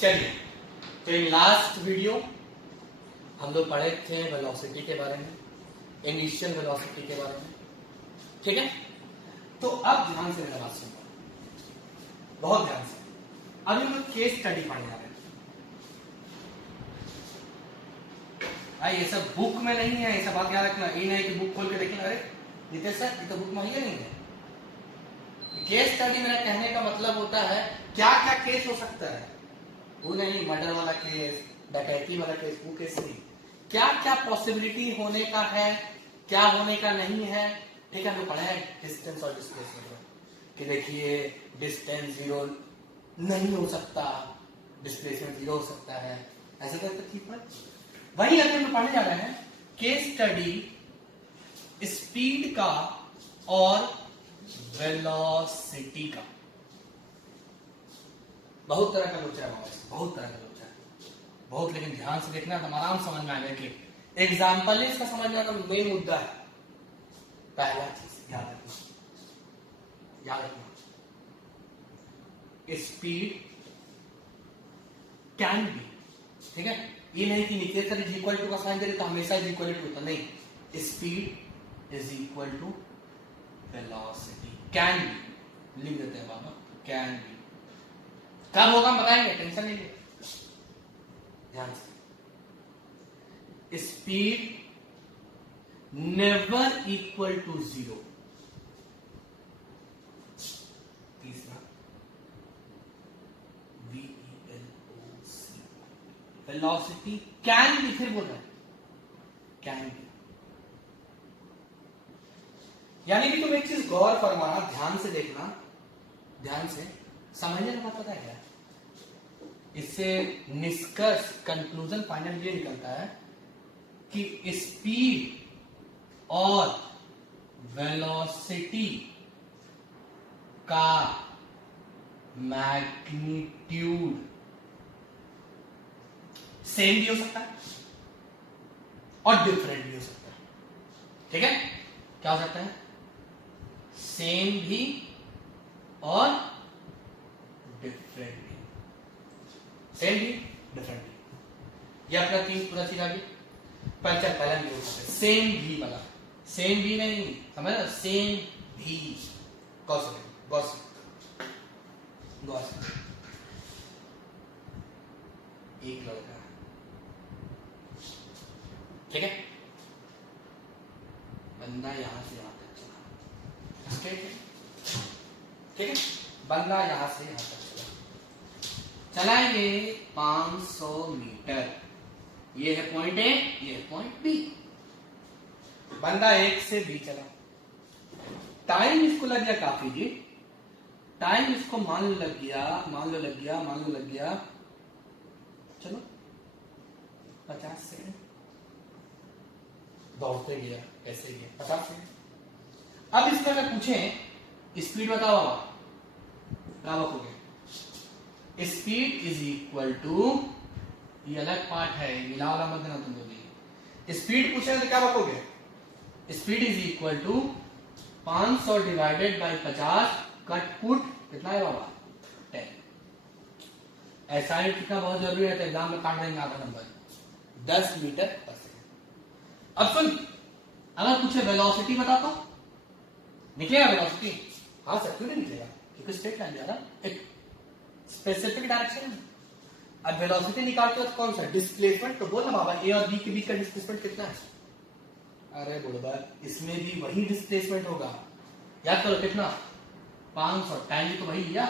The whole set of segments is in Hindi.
चलिए, तो इन लास्ट वीडियो हम लोग पढ़े थे वेलोसिटी के बारे में, इनिशियल वेलोसिटी के बारे में, ठीक है। तो अब ध्यान से मेरा बात सुनो, बहुत ध्यान से। अभी हम लोग केस स्टडी पढ़ने जा रहे हैं। भाई ये सब बुक में नहीं है, ये सब बात याद रखना। ये नहीं कि बुक खोल के देखना, अरे नितेश सर ये तो बुक में ही नहीं है। केस स्टडी मेरा कहने का मतलब होता है क्या क्या केस हो सकता है, वो नहीं मर्डर वाला केस, डकैती वाला केस, वो केस नहीं, क्या क्या पॉसिबिलिटी होने का है, क्या होने का नहीं है, ठीक है। हम पढ़ा है डिस्टेंस और डिस्प्लेसमेंट कि देखिए डिस्टेंस जीरो नहीं हो सकता, डिस्प्लेसमेंट जीरो हो सकता है, ऐसे करके ठीक है। वही अगर हम पढ़ने जा रहे हैं केस स्टडी स्पीड का और वेलोसिटी का। बहुत तरह का लोचा है, बहुत तरह का लोचा है, बहुत, लेकिन ध्यान से देखना तो आराम समझ में आएगा कि एग्जाम्पल इसका समझना का मेन मुद्दा है। पहला चीज याद रखना, याद रखना, स्पीड कैन बी, ठीक है। ये नहीं कि Niket sir is equal to का साइन दे तो हमेशा इज इक्वल टू होता, नहीं। Speed is equal to velocity, can be लिख देते हैं बाबा, कैन बी। कब होगा बताएंगे, टेंशन नहीं ले, ध्यान से। Speed never equal to zero. तीसरा VELOC, वेलोसिटी कैन बी, फिर बोल रहा है कैन बी। यानी कि तुम एक चीज गौर फरमाना, ध्यान से देखना, ध्यान से समझने का पता है क्या, इससे निष्कर्ष कंक्लूजन फाइनल ये निकलता है कि स्पीड और वेलोसिटी का मैग्नीट्यूड सेम भी हो सकता है और डिफरेंट भी हो सकता है, ठीक है। क्या हो सकता है, सेम भी और डिफरेंट भी, सेम भी डिफरेंट भी। ये अपना तीन पूरा चीज आ गई। पहला भी हो सकता है सेम भी वाला, सेम भी नहीं समझ रहे, सेम भी गॉस, एक लड़का, ठीक है, बंदा यहां से यहां तक चला, स्ट्रेट है, ठीक है। बंदा यहां से यहां तक चला, चलाएंगे 500 मीटर। ये है पॉइंट ए, ये है पॉइंट बी। बंदा 1 से बी चला, टाइम इसको लग गया काफी जी, टाइम इसको मान लो लग गया, चलो 50 सेकंड। दौड़ते गया, कैसे गया, 50 सेकंड। अब इसमें अगर पूछें स्पीड बताओ, क्या बकोगे, स्पीड इज इक्वल टू, ये अलग पार्ट है, मिला वाला मत देना तुम लोग। स्पीड पूछे तो क्या बकोगे, speed is equal to 500 divided by 50 cut put कितना है बाबा, 10। ऐसा ही कितना बहुत जरूरी है, तो एग्जाम में काट देंगे आधा नंबर, 10 मीटर पर सेकंड। अब सुन, अगर पूछे वेलोसिटी बता तो निकलेगा वेलोसिटी, हाँ सर क्यों नहीं निकलेगा, क्योंकि स्ट्रेट लाइन जा रहा है, एक स्पेसिफिक डायरेक्शन है। अब वेलोसिटी निकालते हो तो कौन सा डिस्प्लेसमेंट, तो बोल ना बाबा ए और बी के बीच का डिस्प्लेसमेंट कितना है, अरे बोलो इसमें भी वही डिस्प्लेसमेंट होगा, याद करो कितना, 500, टाइम तो वही लिया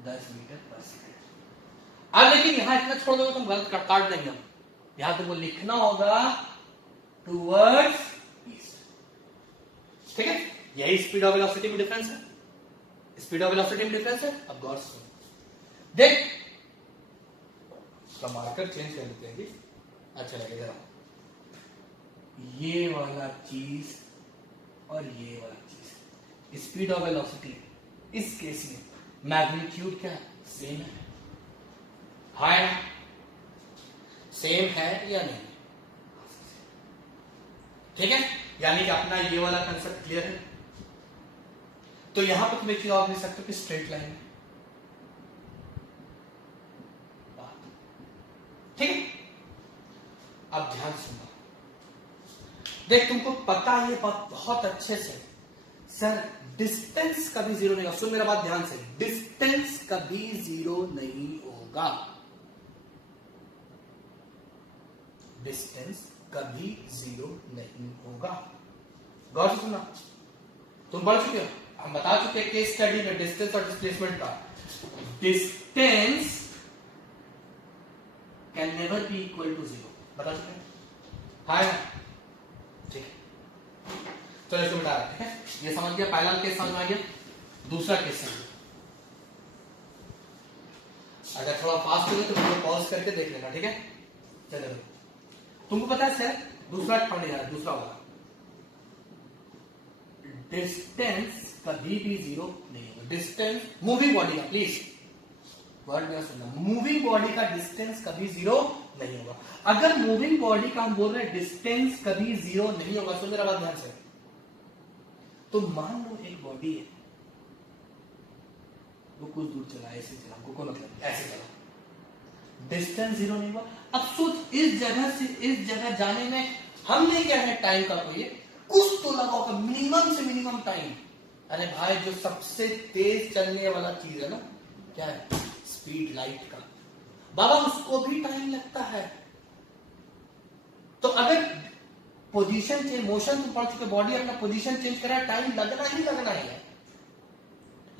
10 मीटर पर सेकंड। अब लेकिन यहां इतना छोड़ दो तुम गलत काट देंगे हम, यहां तुमको लिखना होगा टुवर्ड्स ईस्ट, ठीक है। यही स्पीड और वेलोसिटी में डिफरेंस है, स्पीड और वेलोसिटी में डिफरेंस है। अब गौर से देख, मार्कर चेंज कर लेते हैं जी, अच्छा लगेगा जरा, ये वाला चीज और ये वाला चीज, स्पीड और वेलोसिटी, इस केस में मैग्नीट्यूड क्या सेम है, हाय सेम है या नहीं, ठीक है। यानी कि अपना ये वाला कंसेप्ट क्लियर है। तो यहां पर तुम एक चीज और देख सकते हो कि स्ट्रेट लाइन अब ध्यान सुनना, देख तुमको पता है ये बात बहुत अच्छे से, सर डिस्टेंस कभी जीरो नहीं होगा। सुन मेरा बात ध्यान से, डिस्टेंस कभी जीरो नहीं होगा, डिस्टेंस कभी जीरो नहीं होगा। गौर से सुनना, तुम पढ़ चुके हो, हम बता चुके हैं केस स्टडी में डिस्टेंस और डिस्प्लेसमेंट का। Distance can never be equal to zero, बता चुके हैं, हाँ ठीक है। चलो इसको बता रहे हैं, ये समझ गया, पहला केस समझ में आ गया, दूसरा केस समझ। अगर थोड़ा फास्ट हो गया तो वीडियो पॉज करके देख लेना, ठीक है। चलो तुमको पता है सर, दूसरा पढ़ने जा रहा है, दूसरा होगा डिस्टेंस कभी भी जीरो नहीं होगा। डिस्टेंस मूविंग बॉडी का, प्लीज वर्ड में सुनना, मूविंग बॉडी का डिस्टेंस कभी जीरो नहीं होगा। अगर मूविंग बॉडी का हम बोल रहे हैं डिस्टेंस कभी जीरो नहीं होगा, सुन मेरा बात ध्यान से, तो मान लो एक बॉडी है, वो कुछ दूर चला, ऐसे चला, हमको कोई मतलब ऐसे चला, डिस्टेंस जीरो नहीं हुआ। अब सोच इस जगह से इस जगह जाने में हमने क्या है टाइम का कोई कुछ तो लगा होगा, मिनिमम से मिनिमम टाइम। अरे भाई जो सबसे तेज चलने वाला चीज है ना, क्या है, स्पीड लाइट का, बाबा उसको भी टाइम लगता है। तो अगर पोजीशन चेंज, मोशन तुम पढ़ चुके, बॉडी अपना पोजीशन चेंज कर रहा है, टाइम लगना ही है,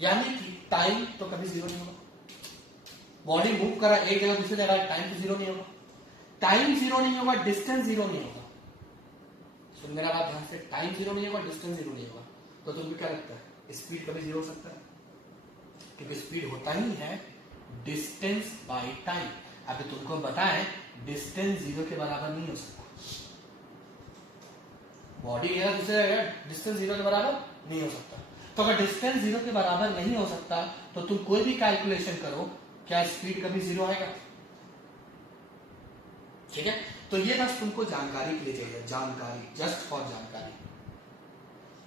यानी कि टाइम तो कभी जीरो नहीं होगा। बॉडी मूव कर रहा है एक जगह दूसरी जगह, टाइम तो जीरो नहीं होगा, टाइम जीरो नहीं होगा, डिस्टेंस जीरो नहीं होगा। सुन मेरा बात ध्यान से, टाइम जीरो नहीं होगा, डिस्टेंस जीरो नहीं होगा, तो तुमको क्या लगता है स्पीड कभी जीरो हो सकता है? क्योंकि स्पीड होता ही है डिस्टेंस बाय टाइम। अभी तुमको बताएं डिस्टेंस जीरो के बराबर नहीं हो सकता, बॉडी जगह दूसरी जगह, डिस्टेंस जीरो के बराबर नहीं हो सकता। तो अगर डिस्टेंस जीरो के बराबर नहीं हो सकता तो तुम कोई भी कैलकुलेशन करो, क्या स्पीड कभी जीरो आएगा? ठीक है, तो ये बस तुमको जानकारी के लिए चाहिए, जानकारी, जस्ट फॉर जानकारी,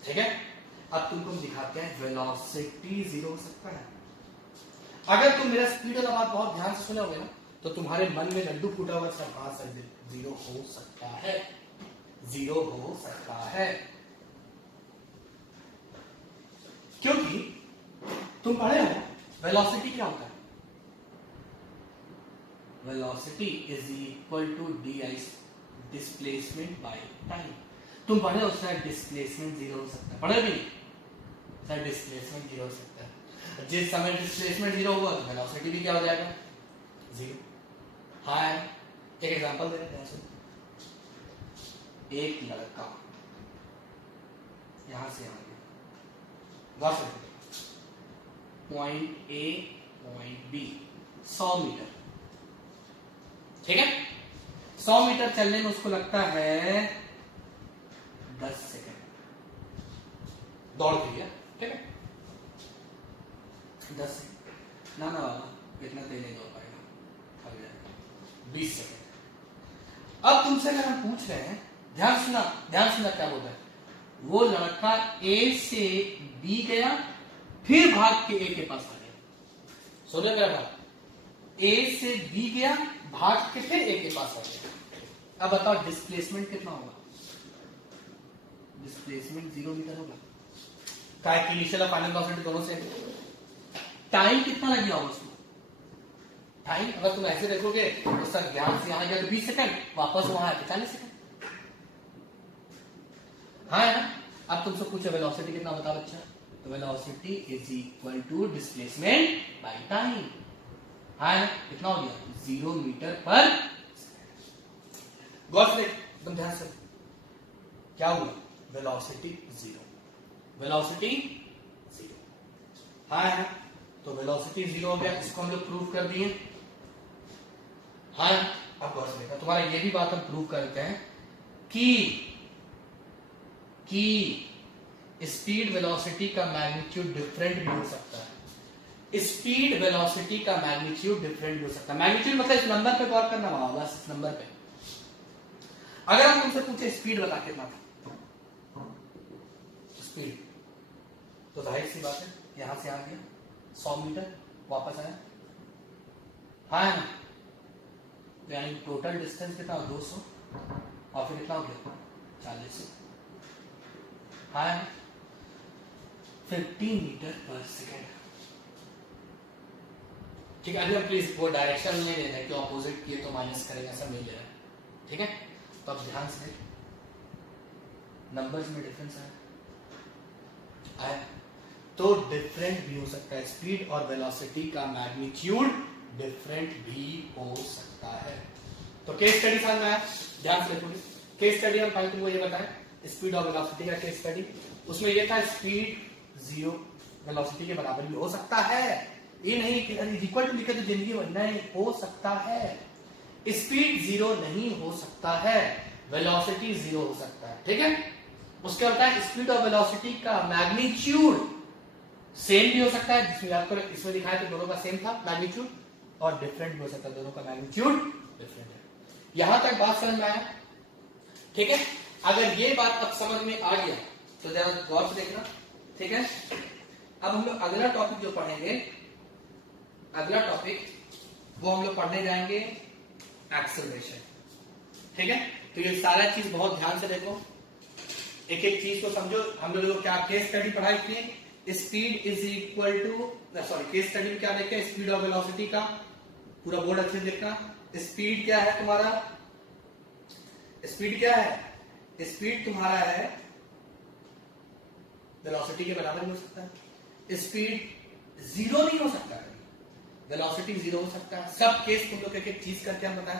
ठीक है। अब तुमको हम दिखाते हैं वेलोसिटी जीरो हो सकता है। अगर तुम मेरा स्पीड वाला बात बहुत ध्यान से सुनोगे ना, तो तुम्हारे मन में लड्डू फूटा हुआ सब बात से जीरो हो सकता है, जीरो हो सकता है, क्योंकि तुम पढ़े हो वेलोसिटी क्या होता है? Velocity is equal to D displacement by time. तुम पढ़े हो सर डिस्प्लेसमेंट जीरो हो सकता है, पढ़े भी नहीं सर डिस्प्लेसमेंट जीरो हो सकता है। जिस समय डिस्प्लेसमेंट जीरो हुआ तो वेलोसिटी भी क्या हो जाएगा? जीरो। हाँ, एक एग्जांपल दे रहे हैं, एक लड़का यहां से यहां गया, point A point B 100 metre, ठीक है। 100 मीटर चलने में उसको लगता है 10 सेकंड, दौड़ के गया, ठीक है, 10 सेकंड ना वाला इतना तेज नहीं दौड़ पाएगा, थक जाएगा, 20 सेकंड। अब तुमसे अगर हम पूछ रहे हैं, ध्यान सुना क्या बोल रहे हैं, वो लड़का ए से बी गया, फिर भाग के ए के पास आ गया। सुनो मेरा बात, ए से बी गया, भाग के फिर ए के पास आ गया। अब बताओ डिस्प्लेसमेंट कितना होगा? डिस्प्लेसमेंट 0 मीटर होगा, क्या कि इनिशियल और फाइनल वेलोसिटी दोनों से। टाइम कितना लग गया होगा उसको? टाइम अगर तुम ऐसे देखोगे तो सर ध्यान से यहां गया तो 20 सेकंड, वापस वहां आया 40 सेकंड, हाँ है ना। अब तुमसे पूछो वेलोसिटी कितना बता बच्चा, तो velocity is equal to displacement by time, हाँ है ना, कितना हो गया? 0 मीटर पर गौर से एकदम ध्यान से, क्या हुआ? वेलोसिटी जीरो, वेलोसिटी जीरो, हाँ है ना। तो वेलोसिटी जीरो हो गया, इसको हम लोग प्रूव कर दिए, हाँ। अब गौर से देखा, तुम्हारा ये भी बात हम प्रूव करते हैं कि स्पीड वेलोसिटी का मैग्नीट्यूड डिफरेंट भी हो सकता है, स्पीड वेलोसिटी का मैग्नीट्यूड डिफरेंट भी हो सकता है। मैग्नीट्यूड मतलब इस नंबर पे गौर करना होगा, बस इस नंबर पे। अगर हम तुमसे पूछे स्पीड बता कितना था, स्पीड, तो जाहिर सी बात है यहां से आ गया 100 मीटर, वापस आया, हाँ है ना, यानी टोटल डिस्टेंस कितना? 200, और फिर कितना हो गया 40, हाँ 15 मीटर पर सेकेंड। ठीक है, अभी हम प्लीज वो डायरेक्शन नहीं ले रहे हैं कि ऑपोजिट किए तो माइनस करेंगे, ऐसा नहीं ले रहे हैं। ठीक है, तो अब ध्यान से नंबर्स में डिफरेंस आया तो डिफरेंट भी हो सकता है, स्पीड और वेलोसिटी का मैग्नीट्यूड डिफरेंट भी हो सकता है। तो केस स्टडी समझ में आया, ध्यान से देखोगे। केस स्टडी हम पहले तुमको ये बताएं, स्पीड और वेलोसिटी का केस स्टडी, उसमें ये था स्पीड 0 वेलोसिटी के बराबर भी हो सकता है, ये नहीं कि इक्वल टू लिखे तो जिंदगी नहीं हो सकता है। स्पीड 0 नहीं हो सकता है, वेलोसिटी 0 हो सकता है। ठीक है, उसके बाद है स्पीड और वेलोसिटी का मैग्नीट्यूड सेम भी हो सकता है, जिसमें आपको इसमें दिखाया तो दोनों का सेम था मैग्नीट्यूड, और डिफरेंट भी हो सकता है, दोनों का मैग्नीट्यूड डिफरेंट है। यहां तक बात समझ में आया? ठीक है, अगर ये बात अब समझ में आ गया तो जरा गौर से देखना। ठीक है, अब हम लोग अगला टॉपिक जो पढ़ेंगे, अगला टॉपिक वो हम लोग पढ़ने जाएंगे एक्सेलरेशन। ठीक है, तो ये सारा चीज बहुत ध्यान से देखो, एक एक चीज को समझो। हम लोगों को क्या केस स्टडी पढ़ाई थी, speed is equal to, sorry case study में क्या देखे, स्पीड और वेलोसिटी का पूरा बोर्ड अच्छे से देखना। स्पीड क्या है तुम्हारा, स्पीड क्या है, स्पीड तुम्हारा है वेलोसिटी के बराबर हो सकता है, स्पीड 0 नहीं हो सकता है, वेलोसिटी 0 हो सकता है। सब केस तुम लोग एक एक चीज करके हम बताएं।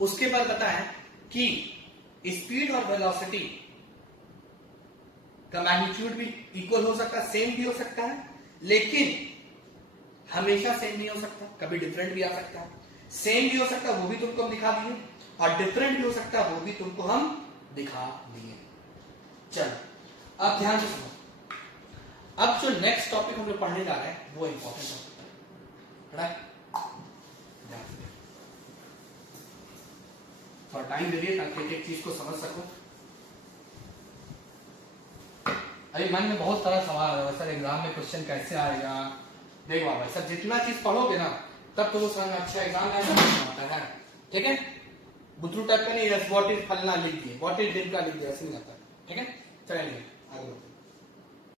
उसके बाद बताएं कि स्पीड और वेलोसिटी का मैग्नीट्यूड भी इक्वल हो सकता है, सेम भी हो सकता है, लेकिन हमेशा सेम नहीं हो सकता, कभी डिफरेंट भी आ सकता है। सेम भी हो सकता है, वो भी तुमको हम दिखा दिए, और डिफरेंट भी हो सकता है, वो भी तुमको हम दिखा दिए। चलो अब ध्यान से सुनो, अब जो नेक्स्ट टॉपिक हम लोग पढ़ने जा रहे हैं वो इंपॉर्टेंट टॉपिक है, थोड़ा टाइम दे दिए ताकि एक एक चीज को समझ सको। अभी मन में बहुत सारा सवाल आ रहा है, सर एग्जाम में क्वेश्चन कैसे आएगा। देखो भाई सर, जितना चीज पढ़ोगे ना तब तो वो समझ में अच्छा एग्जाम आता है। ठीक है, बुतरू टाइप का नहीं, व्हाट इज फलना लिख दिए, व्हाट इज दिन का लिख दिया, ऐसे नहीं आता। ठीक है, चलिए आगे बढ़ते हैं।